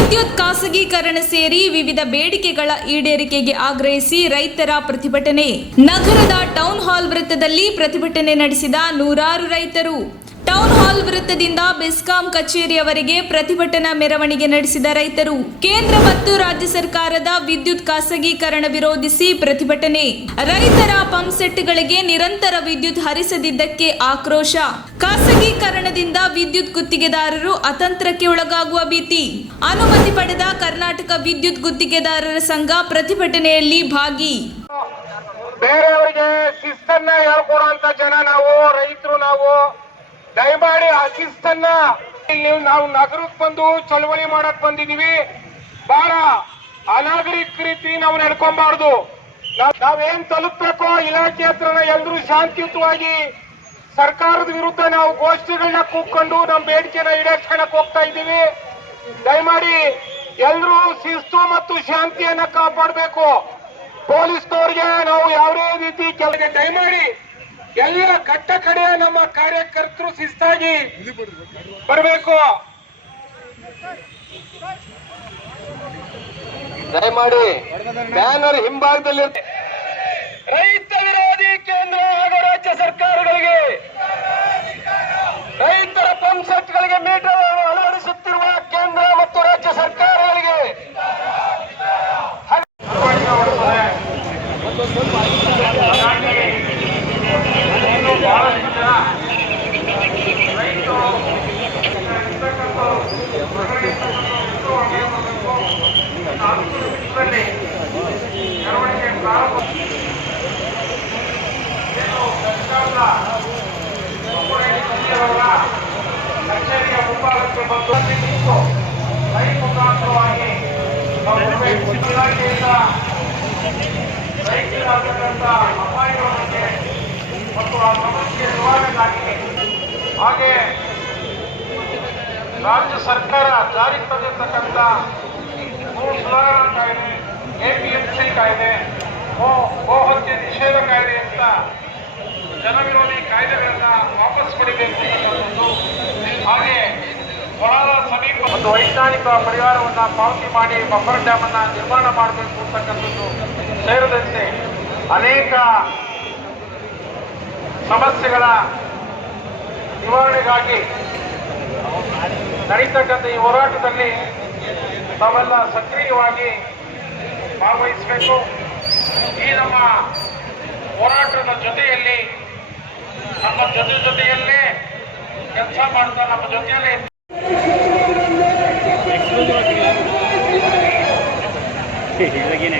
ವಿದ್ಯುತ್ ಖಾಸಗೀಕರಣ ಸೇರಿ ವಿವಿಧ ಬೇಡಿಕೆಗಳ ಈಡೇರಿಕೆಗೆ ಆಗ್ರಹಿಸಿ ರೈತರ ಪ್ರತಿಭಟನೆ. ನಗರದ ಟೌನ್ ಹಾಲ್ ವೃತ್ತದಲ್ಲಿ ಪ್ರತಿಭಟನೆ ನಡೆಸಿದ ನೂರಾರು ರೈತರು. ಟೌನ್ ಹಾಲ್ ವೃತ್ತದಿಂದ ಬೆಸ್ಕಾಂ ಕಚೇರಿಯವರೆಗೆ ಪ್ರತಿಭಟನಾ ಮೆರವಣಿಗೆ ನಡೆಸಿದ ರೈತರು. ಕೇಂದ್ರ ಮತ್ತು ರಾಜ್ಯ ಸರ್ಕಾರದ ವಿದ್ಯುತ್ ಖಾಸಗೀಕರಣ ವಿರೋಧಿಸಿ ಪ್ರತಿಭಟನೆ. ರೈತರ ಪಂಪ್ ಸೆಟ್ಗಳಿಗೆ ನಿರಂತರ ವಿದ್ಯುತ್ ಹರಿಸದಿದ್ದಕ್ಕೆ ಆಕ್ರೋಶ. ಖಾಸಗೀಕರಣದಿಂದ ವಿದ್ಯುತ್ ಗುತ್ತಿಗೆದಾರರು ಅತಂತ್ರಕ್ಕೆ ಒಳಗಾಗುವ ಭೀತಿ. ಅನುಮತಿ ಪಡೆದ ಕರ್ನಾಟಕ ವಿದ್ಯುತ್ ಗುತ್ತಿಗೆದಾರರ ಸಂಘ ಪ್ರತಿಭಟನೆಯಲ್ಲಿ ಭಾಗಿ. ಬೇರೆಯವರಿಗೆ ಶಿಸ್ತನ್ನ ಹೇಳ್ಕೊಡುವಂತ ಜನ ನಾವು, ರೈತರು ನಾವು. ದಯಮಾಡಿ ಆ ಶಿಸ್ತನ್ನ ನಾವು ನಗರಕ್ಕೆ ಬಂದು ಚಳವಳಿ ಮಾಡಕ್ ಬಂದಿದೀವಿ. ಬಹಳ ಅನಾಗರಿಕ ರೀತಿ ನಾವು ನಡ್ಕೊಂಬಾರ್ದು. ನಾವೇನ್ ತಲುಪಬೇಕೋ ಇಲಾಖೆ ಹತ್ರನ ಎಲ್ಲರೂ ಶಾಂತಿಯುತವಾಗಿ ಸರ್ಕಾರದ ವಿರುದ್ಧ ನಾವು ಗೋಷ್ಠಿಗಳನ್ನ ಕೂತ್ಕೊಂಡು ನಮ್ಮ ಬೇಡಿಕೆನ ಈಡೇರಿಸ್ಕೊಳಕ್ ಹೋಗ್ತಾ ಇದ್ದೀವಿ. ದಯಮಾಡಿ ಎಲ್ಲರೂ ಶಿಸ್ತು ಮತ್ತು ಶಾಂತಿಯನ್ನ ಕಾಪಾಡಬೇಕು. ಪೊಲೀಸ್ನವ್ರಿಗೆ ನಾವು ಯಾವುದೇ ರೀತಿ ಕೆಲಸ ದಯಮಾಡಿ ಎಲ್ಲ ಕಟ್ಟ ಕಡೆಯ ನಮ್ಮ ಕಾರ್ಯಕರ್ತರು ಶಿಸ್ತಾಗಿ ಬರಬೇಕು. ದಯಮಾಡಿ ಬ್ಯಾನರ್ ಹಿಂಭಾಗದಲ್ಲಿ ರೈತ ವಿರೋಧಿ ಕೇಂದ್ರ ಹಾಗೂ ರಾಜ್ಯ ಸರ್ಕಾರಗಳಿಗೆ, ರೈತರ ಪಂಪ್ ಸೆಟ್ಗಳಿಗೆ ಮೀಟರ್ ಅಳವಡಿಸುತ್ತಿರುವ ಕೇಂದ್ರ ಮತ್ತು ರಾಜ್ಯ ಸರ್ಕಾರಗಳಿಗೆ ಕಚೇರಿಯ ಮುಂಭಾಗಕ್ಕೆ ಬಂದು ಲೈವ್ ಮುಖಾಂತರವಾಗಿ ಇಲಾಖೆಯಿಂದ ರೈತರಾಗತಕ್ಕಂಥ ಅಪಾಯಗಳ ಬಗ್ಗೆ ಮತ್ತು ಆ ಸಮಸ್ಯೆ ನಿವಾರಣೆಗಾಗಿ, ಹಾಗೆ ರಾಜ್ಯ ಸರ್ಕಾರ ಜಾರಿಗೆ ತಂದಿರತಕ್ಕಂಥ ಭೂ ಸುಧಾರಣಾ ಕಾಯ್ದೆ, APMC ಕಾಯ್ದೆ, ಗೋಹತ್ಯೆ ನಿಷೇಧ ಕಾಯ್ದೆ ಅಂತ ಜನವಿರೋಧಿ ಕಾಯ್ದೆಗಳನ್ನ ವಾಪಸ್ ಪಡಿಬೇಕು ಅನ್ನೋದು, ಹಾಗೆ ಕೋಲಾರ ಸಮೀಪ ಒಂದು ವೈಜ್ಞಾನಿಕ ಪರಿಹಾರವನ್ನ ಪಾವತಿ ಮಾಡಿ ಬಫರ್ ಡ್ಯಾಮ್ ಅನ್ನ ನಿರ್ಮಾಣ ಮಾಡಬೇಕು ಅಂತಕ್ಕಂಥದ್ದು ಸೇರಿದಂತೆ ಅನೇಕ ಸಮಸ್ಯೆಗಳ ನಿವಾರಣೆಗಾಗಿ ನಡೀತಕ್ಕಂಥ ಈ ಹೋರಾಟದಲ್ಲಿ ತಾವೆಲ್ಲ ಸಕ್ರಿಯವಾಗಿ ಭಾಗವಹಿಸಬೇಕು. ಈ ನಮ್ಮ ಹೋರಾಟದ ಜೊತೆಯಲ್ಲಿ ನಮ್ಮ ಜೊತೆಯಲ್ಲೇ ಕೆಲಸ ಮಾಡ್ತಾ ನಮ್ಮ ಜೊತೆಯಲ್ಲೇ Again,